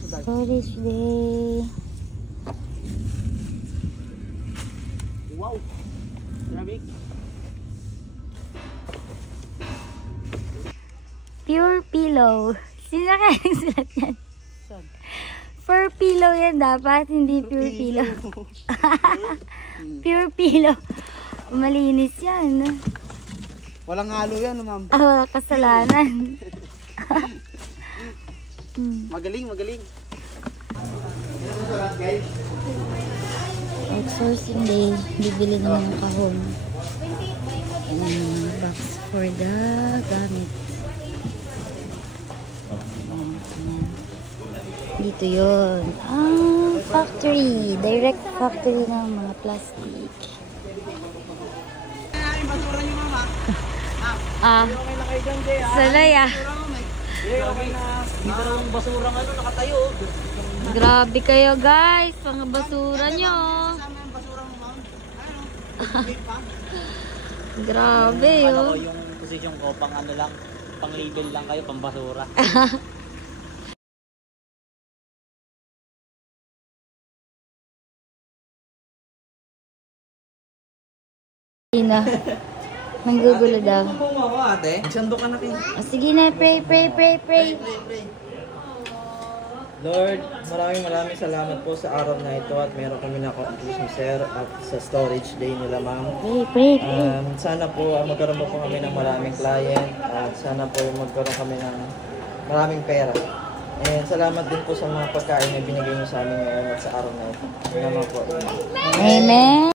Storage day. Wow. Grabe. Pure pillow. Sino kaya nagsulat yan? Fur pillow yan dapat, hindi pure pillow. Pure pillow. Malinis yan. Walang halo yan, ma'am. Ah, kasalanan. Magaling. Outsourcing day. Bibili ng mga kahon. Box for the gamit. Dito yun. Factory. Direct factory ng mga plastic. Salay Okay na. Dito na yung basurang nakatayo. Grabe kayo guys. Mga basura nyo. Grabe Ano ko yung position ko, pang label lang kayo, pang basura. Nanggugulo daw. Ako ate. Magsando ka na kayo. Sige na, pray. Lord, maraming salamat po sa araw na ito at meron kami na-accomplish ni Sir at sa storage day nila, ma'am. Pray. Sana po magkaroon po kami ng maraming client at sana po magkaroon kami ng maraming pera. And salamat din po sa mga pagkain na binigay niyo sa amin ngayon at sa araw na ito. Salamat po. Amen.